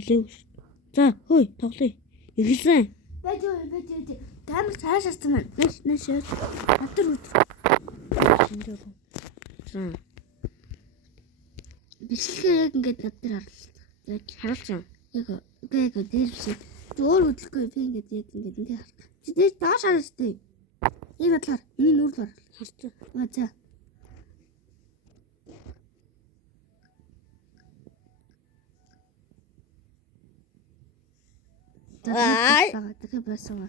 Хэлээгүй шүү. За, хөөе, тоглоё. Эхэлсэн. Бэж. Тамир цаашаасан байна. Нэш. Батар өдөр. Шинжлэх. За. Бичлэгээ яг ингээд над дээр харлаа. Яг харалцсан. Яг дээр биш. Зөөр хөдлөхгүй би ингээд харах. Чи дээр доош хараа штэ. Яг бодлоор миний нүрд хар. Харцсан. За. Тэгэхээр байсан.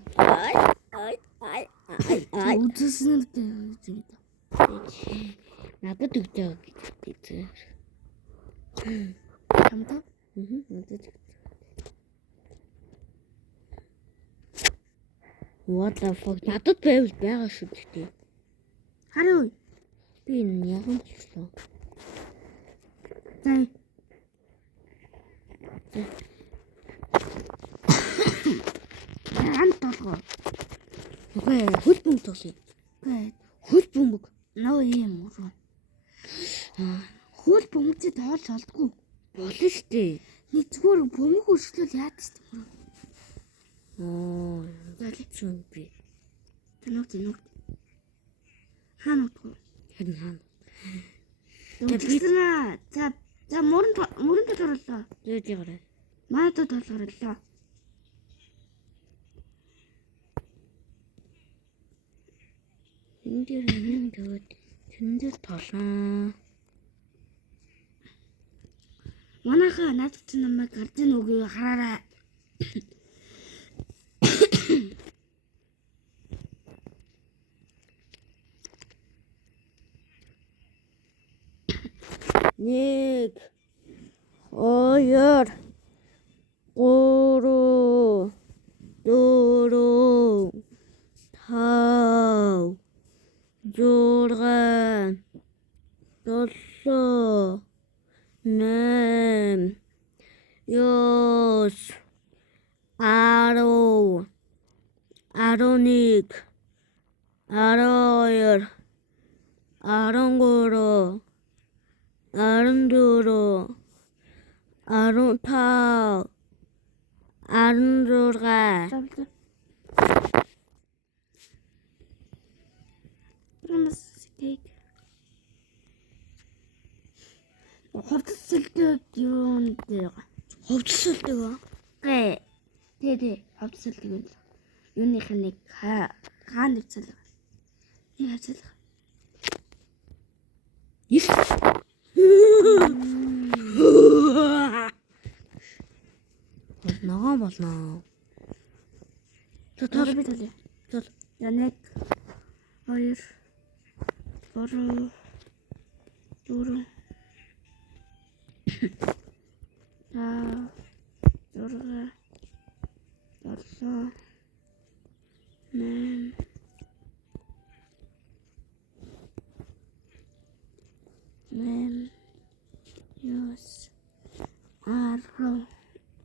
Ай. Үзсэн үү? Надад өгдөө гэж. Хамтаа? Надад. What the fuck? Надад байвал байгаа шүү дээ. Харъя. Би энэ яг юм болчихлоо. За. Ан толгоо. Окей, хөл бөмбөг тоглоё. Окей. Хөл бөмбөг. Нөө юм уу? Хөл бөмбөг тоолж олдгүй. Болно шүү дээ. Нэг зүгээр бөмбөг өршлөл яад ч юм уу. Залцсан би. Тэнэг. Хаануудгүй. Харин. Тэгснэ. За мөрөнд толгорлоо. Зөөж гараа. Маадад толгорлоо. Энэ дээр юм дээд. Тэн дээр толоо. Манайхаа надад ч намайг гардин үгүй хараарай. Нэг 2 3 4 5 6 7 8 9 10 11 12 13 14 15 16 Стейк. Ховцолтой юм дээр. хөвцөлдөг аа. Тэ. Ховцолтой юм. Юуных нэг хаан дэвцэл. Нэг хавцал. Их. болно. Тотал би төлөө. Тол. Нэг 2 3 4 6 7 8 Yes. Arrow.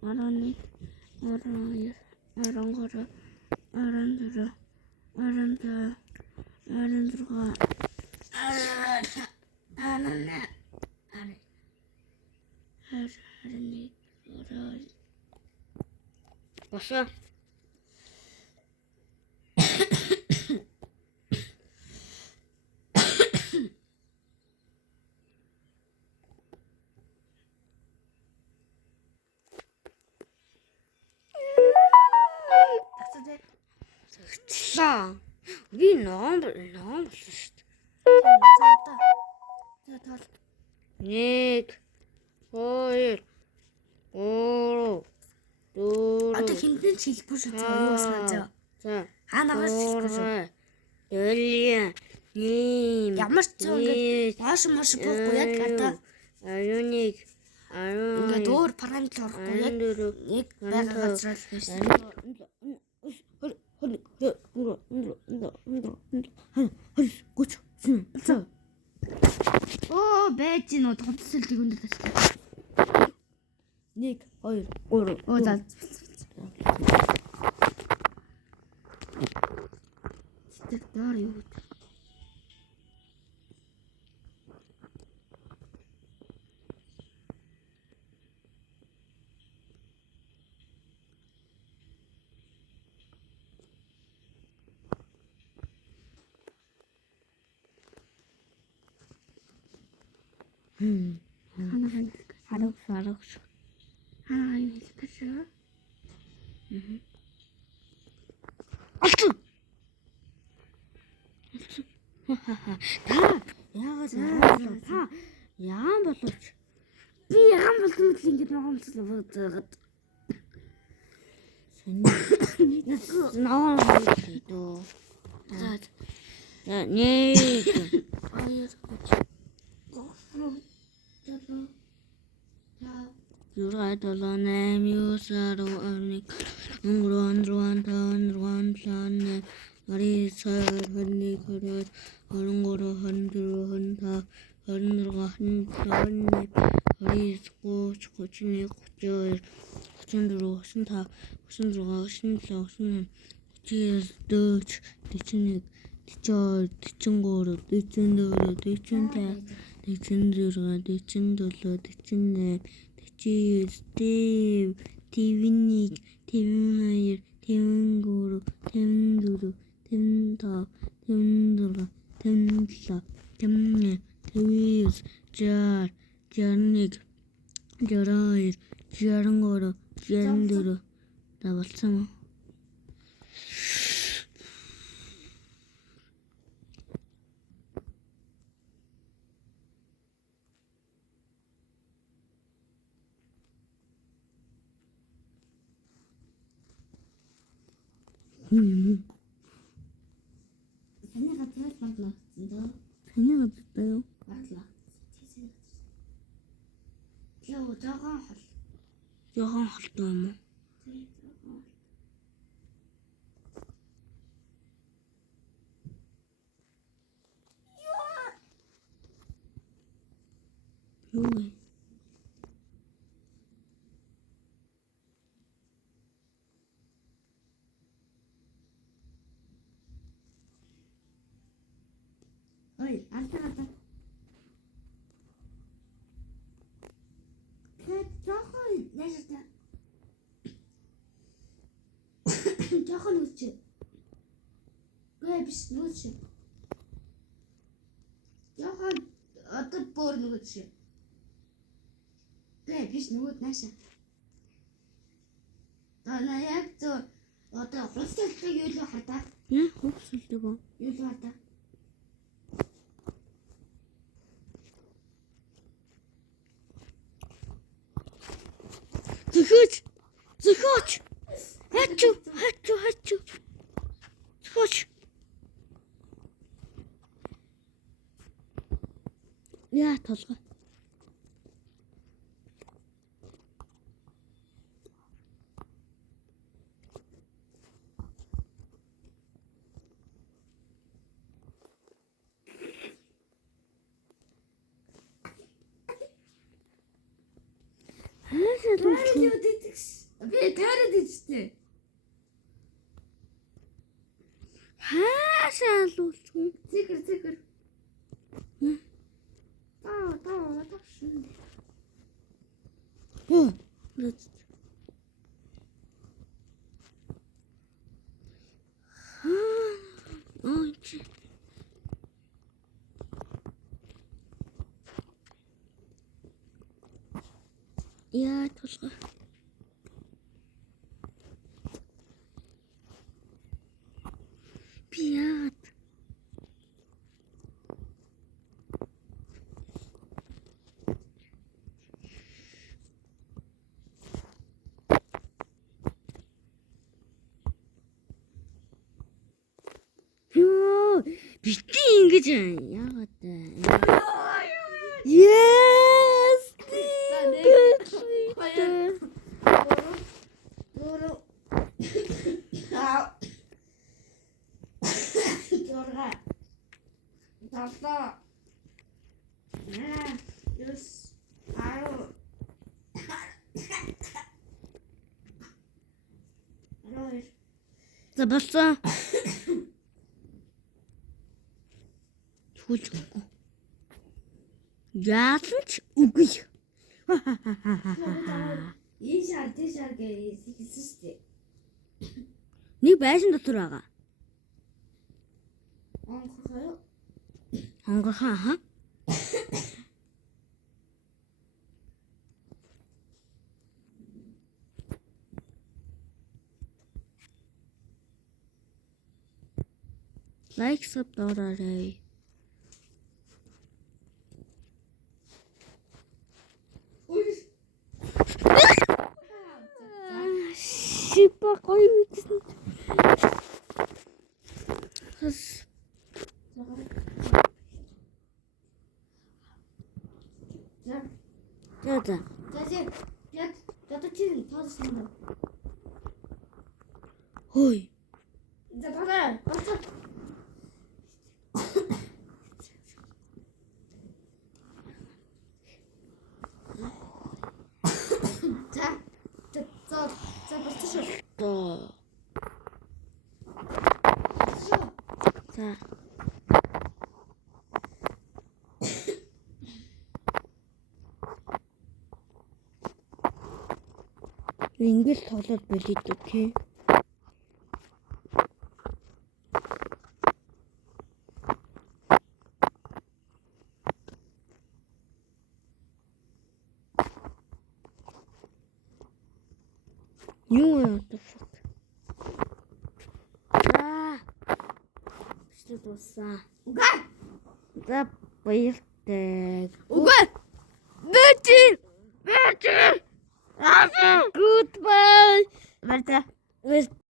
Aronik. Arroyo. Arongoro. Aranduro. Aranda. Arandruga. Arana. Aranik. Arroyo. Босоо. Тэгслээ. Би ном болсон шүү дээ. За тол. 1 2 3 Одоо хинтэн шилбэр шүү дээ. Юу басна зөө. За. Хаанаас шилбэр шүү. Дөлия. Ямар ч зөө ингээд маш буухгүй яг гадаа. Аюуник. Ингээд өөр параметр орохгүй яг нэг байгаа газар л байсан. Оо байж нөө томцолтыг өндөр ташлаа. 1 2 3 Оо за. Тэг даар юу вэ? Ханагаа хэлэх гэж. Арга. Ханагаа юу хэлэх гэж. Алцсан. Та яан боловч Би ягаан болсон мэт л ингэж ногоомцлоо бодоод. ноо дөө. Нэг. Аяар. Юрай долоо 8 9 10 11 12 13 14 15 16 17 18 19 20 21 22 23 24 25 26 27 28 29 30 31 42 43 44 45 46 47 48 49 50 51 52 53 64 64 та болсон уу? Таны газраас бандлаа гэсэн дөө. Таны гадтай юу? Батлаа. Яа, жоохон хол. Жохон холтой юм уу? Юу вэ? Ой, алтаа. Жоохон яшаа. Жоохон үчи. Гэ биш нүчи. Жоохон одоо бүр нүчи. Гэ биш нүд наша. Тана яг зөө одоо хусалтай юу л хатаа. Хөвсөлдөг үү? Юу л хатаа. Зөхөөч. Хачу. Зөхөөч. Яа толгой. Би таарад ичтэй. Хаашаа луулчих. Зикэр. Таа шин. Оо. Ой. Яа толгой. Яа. Ёо, бити ингэж яагаад вэ? Yes. Дорога. Тата. Yes. Aro. За болсон. Хүлж өгөө. Яасан ч үгүй. Энэ шар гэж хэлсэн шүү дээ. Нэг байшин дотор байгаа. Онгорхоо юу? Хонгорхон хаа? Лайк саб доорой. Шипа гоё үзсэн. Хас. За. За чи тоолсон юм. Хөөе. За бага. За болчихсон шүү. За. Ингээл тоглоод болид окей. Юу яа төвшөг. Бичлэг дууссан. Угаа. За баяртай. Угаа. Бэти. Goodbye. Баяртай.